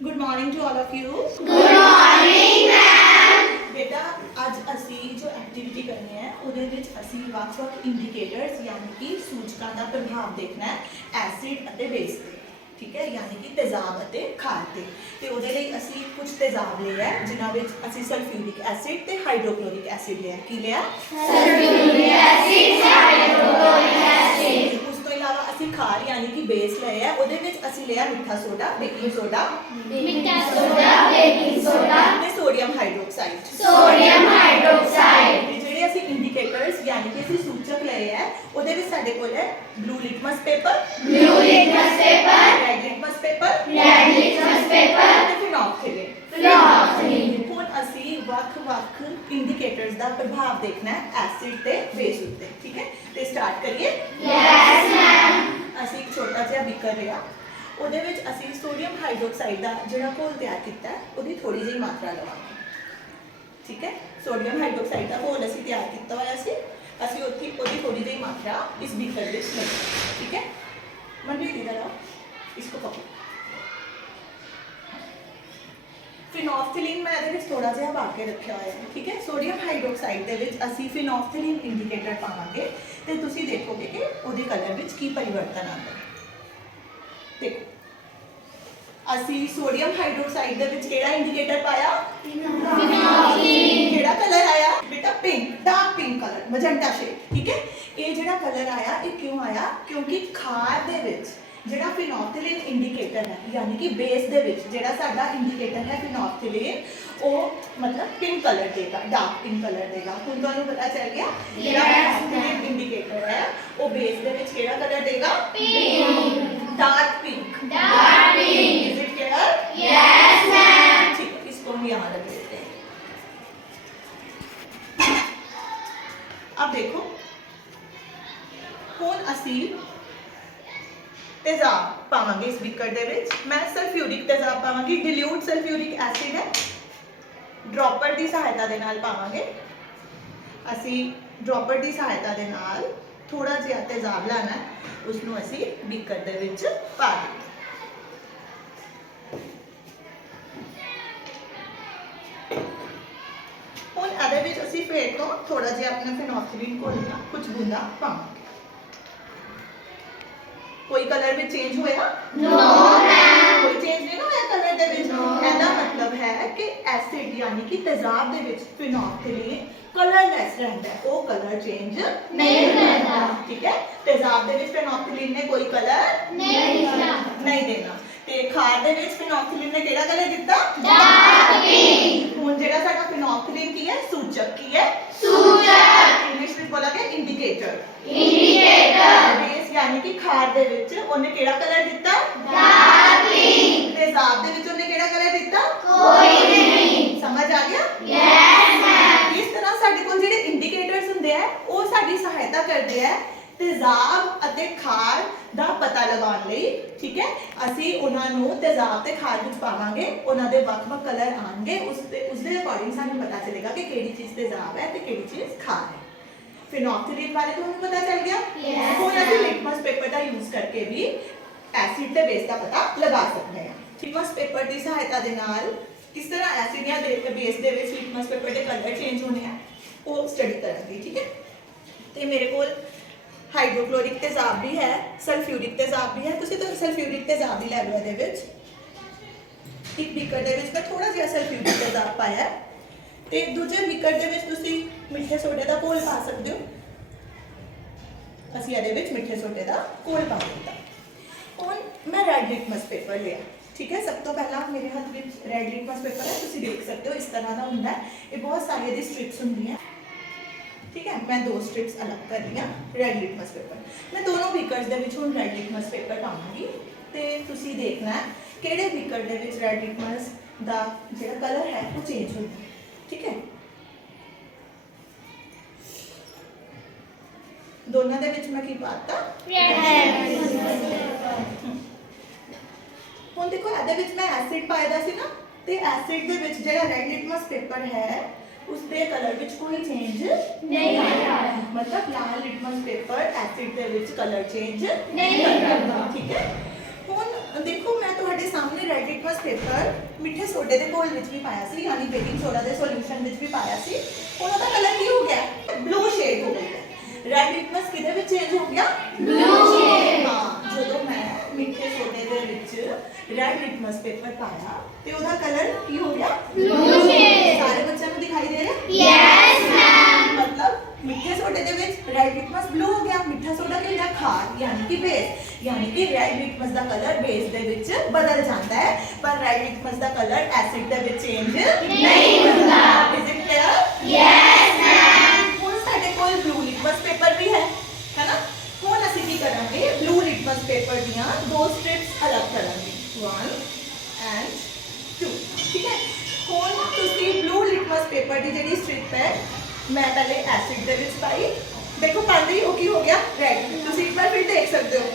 Good morning to all of you good morning ma'am ਬੇਟਾ ਅੱਜ ਅਸੀਂ ਜੋ ਐਕਟੀਵਿਟੀ ਕਰਨੀ ਹੈ ਉਹਦੇ ਵਿੱਚ ਅਸੀਂ ਵੱਖ-ਵੱਖ ਇੰਡੀਕੇਟਰਸ ਯਾਨੀ ਕਿ ਸੂਚਕਾਂ ਦਾ ਪ੍ਰਭਾਵ ਦੇਖਣਾ ਹੈ ਐਸਿਡ ਅਤੇ ਬੇਸ ਤੇ ਠੀਕ ਹੈ ਯਾਨੀ ਕਿ ਤੇਜ਼ਾਬ ਅਤੇ ਖਾਰ ਤੇ ਤੇ ਉਹਦੇ ਲਈ ਅਸੀਂ ਕੁਝ ਤੇਜ਼ਾਬ ਲਏ ਹੈ ਜਿਨ੍ਹਾਂ ਵਿੱਚ ਅਸੀਂ ਸਲਫਿਊਰਿਕ ਐਸਿਡ ਤੇ ਹਾਈਡਰੋਕਲੋਰਿਕ ਐਸਿਡ ਲਿਆ ਕੀ ਲਿਆ ਉਸ ਤੋਂ ਇਲਾਵਾ ਅਸੀਂ ਖਾਰ ਯਾਨੀ ਕਿ ਬੇਸ ਲਏ ਹੈ ਉਹਦੇ ਵਿੱਚ ਅਸੀਂ ਲਿਆ ਮਿੱਠਾ ਸੋਡਾ ਬੇਕਿੰਗ ਸੋਡਾ ਮਿੱਠਾ ਸੋਡਾ ਬੇਕਿੰਗ ਸੋਡਾ ਤੇ ਸੋਡੀਅਮ ਹਾਈਡਰੋਕਸਾਈਡ ਸੋਡੀਅਮ ਹਾਈਡਰੋਕਸਾਈਡ ਤੇ ਜਿਹੜੇ ਅਸੀਂ ਇੰਡੀਕੇਟਰਸ ਯਾਨੀ ਕਿ ਅਸੀਂ ਸੂਚਕ ਲਏ ਹੈ ਉਹਦੇ ਵਿੱਚ ਸਾਡੇ ਕੋਲ ਹੈ blue litmus paper blue litmus paper red litmus paper red litmus paper ਤੇ ਫਿਨੋਕਸਿਲਿਨ ਫਲੋਕਸਿਨ ਹੁਣ ਅਸੀਂ ਵੱਖ-ਵੱਖ ਇੰਡੀਕੇਟਰਸ ਦਾ ਪ੍ਰਭਾਵ ਦੇਖਣਾ ਹੈ ਐਸਿਡ ਤੇ ਬੇਸ ਉੱਤੇ ਠੀਕ ਹੈ ਤੇ ਸਟਾਰਟ ਕਰੀਏ ਯੈਸ ਮੈਮ ਅਸੀਂ ਇੱਕ ਛੋਟਾ ਜਿਹਾ ਬਿਕਰ ਰਿਹਾ। ਉਹਦੇ ਵਿੱਚ ਅਸੀਂ ਸੋਡੀਅਮ ਹਾਈਡਰੋਕਸਾਈਡ ਦਾ ਜਿਹੜਾ ਘੋਲ ਤਿਆਰ ਕੀਤਾ ਹੈ, ਉਹਦੀ ਥੋੜੀ ਜਿਹੀ ਮਾਤਰਾ ਲਵਾਂਗੇ। ਠੀਕ ਹੈ? ਸੋਡੀਅਮ ਹਾਈਡਰੋਕਸਾਈਡ ਦਾ ਘੋਲ ਅਸੀਂ ਤਿਆਰ ਕੀਤਾ ਹੋਇਆ ਸੀ। ਅਸੀਂ ਉੱਥੇ ਉਹਦੀ ਥੋੜੀ ਜਿਹੀ ਮਾਤਰਾ ਇਸ ਬਿਕਰ ਵਿੱਚ ਲਵਾਂਗੇ। ਠੀਕ ਹੈ? ਮਨਵੀਰ ਇਧਰ ਆਓ। ਇਸਕੋ ਪਕੜੋ। ਫਿਨੋਫਥਲੀਨ ਮੈਂ ਇਹਦੇ ਵਿੱਚ ਥੋੜਾ ਜਿਹਾ ਪਾ ਕੇ ਰੱਖਿਆ ਹੋਇਆ ਹੈ ਠੀਕ ਹੈ ਸੋਡੀਅਮ ਹਾਈਡਰੋਕਸਾਈਡ ਦੇ ਵਿੱਚ ਅਸੀਂ ਫਿਨੋਫਥਲੀਨ ਇੰਡੀਕੇਟਰ ਪਾਵਾਂਗੇ ਤੇ ਤੁਸੀਂ ਦੇਖੋਗੇ ਕਿ ਉਹਦੇ ਕਲਰ ਵਿੱਚ ਕੀ ਪਰਿਵਰਤਨ ਆਉਂਦਾ ਹੈ ਦੇਖੋ ਅਸੀਂ ਸੋਡੀਅਮ ਹਾਈਡਰੋਕਸਾਈਡ ਦੇ ਵਿੱਚ ਕਿਹੜਾ ਇੰਡੀਕੇਟਰ ਪਾਇਆ ਫਿਨੋਲਿਨ ਕਿਹੜਾ ਕਲਰ ਆਇਆ ਬੇਟਾ pink dark pink colour magenta shade ਠੀਕ ਹੈ ਇਹ ਜਿਹੜਾ ਕਲਰ ਆਇਆ ਇਹ ਕਿਉਂ ਆਇਆ ਕਿਉਂਕਿ ਖਾਰ ਦੇ ਵਿੱਚ ਜਿਹੜਾ ਫਿਨੋਥਿਲਿਨ ਇੰਡੀਕੇਟਰ ਹੈ ਯਾਨੀ ਕਿ ਬੇਸ ਦੇ ਵਿੱਚ ਜਿਹੜਾ ਸਾਡਾ ਇੰਡੀਕੇਟਰ ਹੈ ਫਿਨੋਥਿਲਿਨ ਉਹ ਮਤਲਬ ਪਿੰਕ ਕਲਰ ਦੇਗਾ ਡਾਰਕ ਪਿੰਕ ਕਲਰ ਦੇਗਾ ਹੁਣ ਤੁਹਾਨੂੰ ਪਤਾ ਚੱਲ ਗਿਆ ਜਿਹੜਾ Yes, ਫਿਨੋਥਿਲਿਨ ਇੰਡੀਕੇਟਰ ਹੈ ਉਹ ਬੇਸ ਦੇ ਵਿੱਚ ਕਿਹੜਾ ਕਲਰ ਦੇਗਾ pink dark pink dark pink is it clear yes ma'am ठीक है इसको हम यहाँ रख देते हैं अब देखो ਹੁਣ ਅਸੀਂ ਤੇਜ਼ਾਬ ਪਾਵਾਂਗੇ ਇਸ ਬੀਕਰ ਦੇ ਵਿੱਚ। ਮੈਂ ਸਲਫਿਊਰਿਕ ਤੇਜ਼ਾਬ ਪਾਵਾਂਗੀ ਡਿਲੂਟ ਸਲਫਿਊਰਿਕ ਐਸਿਡ ਹੈ। ਡ੍ਰੌਪਰ ਦੀ ਸਹਾਇਤਾ ਦੇ ਨਾਲ ਪਾਵਾਂਗੇ। ਅਸੀਂ ਡ੍ਰੌਪਰ ਦੀ ਸਹਾਇਤਾ ਦੇ ਨਾਲ ਥੋੜਾ ਜਿਹਾ ਤੇਜ਼ਾਬ ਲੈਣਾ ਹੈ ਉਸ ਨੂੰ ਅਸੀਂ ਬੀਕਰ ਦੇ ਵਿੱਚ ਪਾ ਦਿੰਦੇ ਹੁਣ ਇਹਦੇ ਵਿੱਚ ਅਸੀਂ ਫੇਰ ਤੋਂ ਥੋੜਾ ਜਿਹਾ ਆਪਣਾ ਫਿਨੋਕਸਿਲਿਨ ਘੋਲ ਕੁਝ ਬੂੰਦਾ ਪਾਵਾਂਗੇ। कोई कलर भी चेंज हुआ नो? मैम कोई चेंज नहीं हुआ कलर दे विच एदा मतलब है कि एसिड यानी कि तेजाब दे विच फिनोल कलरलेस रहता है। वो कलर चेंज नहीं रहता। ठीक है? तेजाब दे विच फिनोक्सिलीन ने कोई कलर नहीं देना। नहीं देना। ते खार दे विच फिनोक्सिलीन ने केड़ा कलर दिता ਸਹਾਇਤਾ ਕਰਦੇ ਆ ਤੇਜ਼ਾਬ ਅਤੇ ਖਾਰ ਦਾ ਪਤਾ ਲਗਾਉਣ ਲਈ ਠੀਕ ਹੈ? ਅਸੀਂ ਉਹਨਾਂ ਨੂੰ ਤੇਜ਼ਾਬ ਤੇ ਖਾਰ ਵਿੱਚ ਪਾਵਾਂਗੇ ਉਹਨਾਂ ਦੇ ਵੱਖ-ਵੱਖ ਕਲਰ ਆਣਗੇ ਉਸ ਦੇ ਉਸ ਦੇ ਅਕੋਰਡਿੰਗ ਸਾਨੂੰ ਪਤਾ ਚੱਲੇਗਾ ਕਿ ਕਿਹੜੀ ਚੀਜ਼ ਤੇਜ਼ਾਬ ਹੈ ਤੇ ਕਿਹੜੀ ਚੀਜ਼ ਖਾਰ ਹੈ। ਫਿਨੋਕਸਿਲਿਨ ਬਾਰੇ ਤੁਹਾਨੂੰ ਪਤਾ ਚੱਲ ਗਿਆ? ਹੁਣ ਅਸੀਂ. ਲਿਟਮਸ ਪੇਪਰ ਦਾ ਯੂਜ਼ ਕਰਕੇ ਵੀ ਐਸਿਡ ਤੇ ਬੇਸ ਦਾ ਪਤਾ ਲਗਾ ਸਕਦੇ ਹਾਂ। ਲਿਟਮਸ ਪੇਪਰ ਦੀ ਸਹਾਇਤਾ ਦੇ ਨਾਲ ਕਿਸ ਤਰ੍ਹਾਂ ਐਸਿਡ ਜਾਂ ਬੇਸ ਦੇ ਵਿੱਚ ਲਿਟਮਸ ਪੇਪਰ ਦੇ ਕਲਰ ਚੇਂਜ ਹੋਣੇ ਆ ਉਹ ਸਟੱਡੀ ਕਰਾਂਗੇ ਠੀਕ ਹੈ? ਤੇ ਮੇਰੇ ਕੋਲ ਹਾਈਡਰੋਕਲੋਰਿਕ ਤੇਜ਼ਾਬ ਵੀ ਹੈ ਸਲਫਿਊਰਿਕ ਤੇਜ਼ਾਬ ਵੀ ਹੈ ਤੁਸੀਂ ਤਾਂ ਸਲਫਿਊਰਿਕ ਤੇਜ਼ਾਬ ਹੀ ਲੈ ਲਓ ਇਹਦੇ ਵਿੱਚ ਇੱਕ ਬੀਕਰ ਦੇ ਵਿੱਚ ਮੈਂ ਥੋੜਾ ਜਿਹਾ ਸਲਫਿਊਰਿਕ ਤੇਜ਼ਾਬ ਪਾਇਆ ਹੈ ਤੇ ਦੂਜੇ ਬੀਕਰ ਦੇ ਵਿੱਚ ਤੁਸੀਂ ਮਿੱਠੇ ਸੋਡੇ ਦਾ ਘੋਲ ਪਾ ਸਕਦੇ ਹੋ ਅਸੀਂ ਇਹਦੇ ਵਿੱਚ ਮਿੱਠੇ ਸੋਡੇ ਦਾ ਘੋਲ ਪਾ ਦਿੱਤਾ ਹੁਣ ਮੈਂ ਰੈਡ ਲਿਟਮਸ ਪੇਪਰ ਲਿਆ ਠੀਕ ਹੈ ਸਭ ਤੋਂ ਪਹਿਲਾਂ ਮੇਰੇ ਹੱਥ ਵਿੱਚ ਰੈਡ ਲਿਟਮਸ ਪੇਪਰ ਹੈ ਤੁਸੀਂ ਦੇਖ ਸਕਦੇ ਹੋ ਇਸ ਤਰ੍ਹਾਂ ਦਾ ਹੁੰਦਾ ਹੈ ਇਹ ਬਹੁਤ ਸਾਰੀਆਂ ਦੀ ਸਟ੍ਰਿਪਸ ਹੁੰਦੀਆਂ ਠੀਕ ਹੈ? ਮੈਂ ਦੋ ਸਟ੍ਰਿਪਸ ਅਲੱਗ ਕਰ ਲਈਆਂ ਰੈਡ ਲਿਟਮਸ ਪੇਪਰ ਮੈਂ ਦੋਨੋਂ ਬੀਕਰਸ ਦੇ ਵਿੱਚ ਹੁਣ ਰੈਡ ਲਿਟਮਸ ਪੇਪਰ ਪਾਵਾਂਗੀ। ਤੇ ਤੁਸੀਂ ਦੇਖਣਾ ਹੈ ਕਿਹੜੇ ਬੀਕਰ ਦੇ ਵਿੱਚ ਰੈਡ ਲਿਟਮਸ ਦਾ ਜਿਹੜਾ ਕਲਰ ਹੈ ਉਹ ਚੇਂਜ ਹੁੰਦਾ ਠੀਕ ਹੈ? ਦੋਨਾਂ ਦੇ ਵਿੱਚ ਮੈਂ ਕੀ ਪਾਤਾ? ਹੁਣ ਦੇਖੋ ਇਹਦੇ ਵਿੱਚ ਮੈਂ ਐਸਿਡ ਪਾਇਆ ਸੀ ਨਾ ਤੇ ਐਸਿਡ ਦੇ ਵਿੱਚ ਜਿਹੜਾ ਰੈਡ ਲਿਟਮਸ ਪੇਪਰ ਹੈ ਉਸ ਦੇ ਕਲਰ ਵਿੱਚ ਕੋਈ ਚੇਂਜ ਨਹੀਂ ਆਇਆ। ਮਤਲਬ ਲਾਲ ਲਿਟਮਸ ਪੇਪਰ ਐਸਿਡ ਦੇ ਵਿੱਚ ਕਲਰ ਚੇਂਜ ਨਹੀਂ ਕਰਦਾ। ਠੀਕ ਹੈ ਹੁਣ ਦੇਖੋ ਮੈਂ ਤੁਹਾਡੇ ਸਾਹਮਣੇ ਰੈਡ ਲਿਟਮਸ ਪੇਪਰ ਮਿੱਠੇ ਸੋਡੇ ਦੇ ਘੋਲ ਵਿੱਚ ਵੀ ਪਾਇਆ ਸੀ ਯਾਨੀ ਬੇਕਿੰਗ ਸੋਡਾ ਦੇ ਸੋਲੂਸ਼ਨ ਵਿੱਚ ਵੀ ਪਾਇਆ ਸੀ ਉਹਨਾਂ ਦਾ ਕਲਰ ਕੀ ਹੋ ਗਿਆ ਬਲੂ ਸ਼ੇਡ ਹੋ ਗਿਆ ਰੈਡ ਲਿਟਮਸ ਕਿਹਦੇ ਵਿੱਚ ਚੇਂਜ ਹੋ ਗਿਆ Blue shade। ਹਾਂ ਜਦੋਂ ਮੈਂ ਮਿੱਠੇ ਸੋਡੇ ਦੇ ਵਿੱਚ ਰੈਡ ਲਿਟਮਸ ਪੇਪਰ ਪਾਇਆ ਤੇ ਉਹਦਾ ਕਲਰ ਕੀ ਹੋ ਗਿਆ Blue shade। ਸਾਰੇ ਬੱਚਿਆਂ ਨੂੰ ਦਿਖਾਈ ਦੇ ਰਿਹਾ Yes, ma'am. मतलब मिठे सोडे ਦੇ ਵਿੱਚ ਰੈਡ ਲਿਟਮਸ ਬਲੂ ਹੋ ਗਿਆ ਮਿੱਠਾ ਸੋਡਾ ਕੀ ਹੁੰਦਾ ਖਾਰ ਯਾਨੀ ਕਿ ਬੇਸ ਯਾਨੀ ਕਿ ਰੈਡ ਲਿਟਮਸ ਦਾ ਕਲਰ ਬੇਸ ਦੇ ਵਿੱਚ ਬਦਲ ਜਾਂਦਾ ਹੈ ਪਰ ਰੈਡ ਲਿਟਮਸ ਦਾ ਕਲਰ ਐਸਿਡ ਦੇ ਵਿੱਚ ਚੇਂਜ ਨਹੀਂ ਹੁੰਦਾ। ਇਜ਼ ਇਟ ਕਲੀਅਰ Yes, ਮੈਂ ਪਹਿਲੇ ਐਸਿਡ ਦੇ ਵਿੱਚ ਪਾਈ ਦੇਖੋ ਪਾਉਂਦੇ ਹੀ ਉਹ ਕੀ ਹੋ ਗਿਆ ਰੈਡ ਤੁਸੀਂ ਇੱਕ ਵਾਰ ਫਿਰ ਦੇਖ ਸਕਦੇ ਹੋ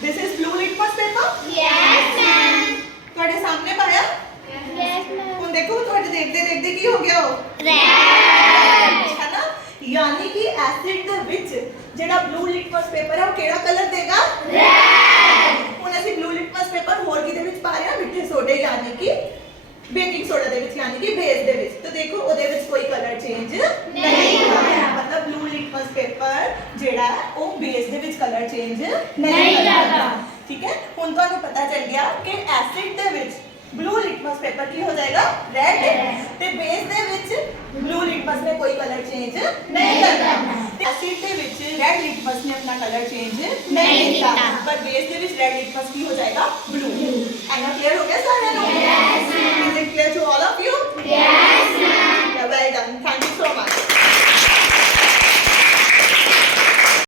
this is blue litmus paper Yes, ma'am. ਤੁਹਾਡੇ ਸਾਹਮਣੇ ਪਾਇਆ Yes, ma'am. ਹੁਣ ਦੇਖੋ ਤੁਹਾਡੇ ਦੇਖਦੇ ਦੇਖਦੇ ਕੀ ਹੋ ਗਿਆ ਉਹ Red. ਹੈ ਨਾ ਯਾਨੀ ਕਿ ਐਸਿਡ ਦੇ ਵਿੱਚ ਜਿਹੜਾ ਬਲੂ ਲਿਟਮਸ ਪੇਪਰ ਹੈ ਉਹ ਕਿਹੜਾ ਕਲਰ ਦੇਗਾ Red. ਹੁਣ ਅਸੀਂ ਬਲੂ ਲਿਟਮਸ ਪੇਪਰ ਹੋਰ ਕਿਹਦੇ ਵਿੱਚ ਪਾ ਰਹੇ ਹਾਂ ਮਿੱਠੇ ਸੋਡੇ ਯਾਨੀ ਕਿ ਬੇਕਿੰਗ ਸੋਡਾ ਦੇ ਵਿੱਚ ਯਾਨੀ ਕਿ ਬੇਸ ਦੇ ਵਿੱਚ ਤਾਂ ਦੇਖੋ ਉਹਦੇ ਵਿੱਚ ਕੋਈ ਕਲਰ ਚੇਂਜ ਨਹੀਂ ਹੋਇਆ। ਮਤਲਬ ਬਲੂ ਲਿਟਮਸ ਪੇਪਰ ਜਿਹੜਾ ਹੈ, ਉਹ ਬੇਸ ਦੇ ਵਿੱਚ ਕਲਰ ਚੇਂਜ ਨਹੀਂ ਕਰਦਾ। ਠੀਕ ਹੈ ਹੁਣ ਤੁਹਾਨੂੰ ਪਤਾ ਚੱਲ ਗਿਆ ਕਿ ਐਸਿਡ ਦੇ ਵਿੱਚ ਬਲੂ ਲਿਟਮਸ ਪੇਪਰ ਕੀ ਹੋ ਜਾਏਗਾ ਰੈਡ Red। ਤੇ ਬੇਸ ਦੇ ਵਿੱਚ ਬਲੂ ਲਿਟਮਸ ਨੇ ਕੋਈ ਕਲਰ ਚੇਂਜ ਨਹੀਂ ਨਹੀਂ ਕਰਨਾ ਕਰਨਾ। ਤੇ ਐਸਿਡ ਦੇ ਵਿੱਚ ਰੈਡ ਲਿਟਮਸ ਨੇ ਆਪਣਾ ਕਲਰ ਚੇਂਜ ਨਹੀਂ ਨਹੀਂ ਕੀਤਾ ਕੀਤਾ। ਪਰ ਬੇਸ ਦੇ ਵਿੱਚ ਰੈਡ ਲਿਟਮਸ ਕੀ ਹੋ ਜਾਏਗਾ ਬਲੂ ਐਨਾ ਕਲੀਅਰ ਹੋ ਗਿਆ ਸਾਰਿਆਂ ਨੂੰ Yes, to all of you? Yeah,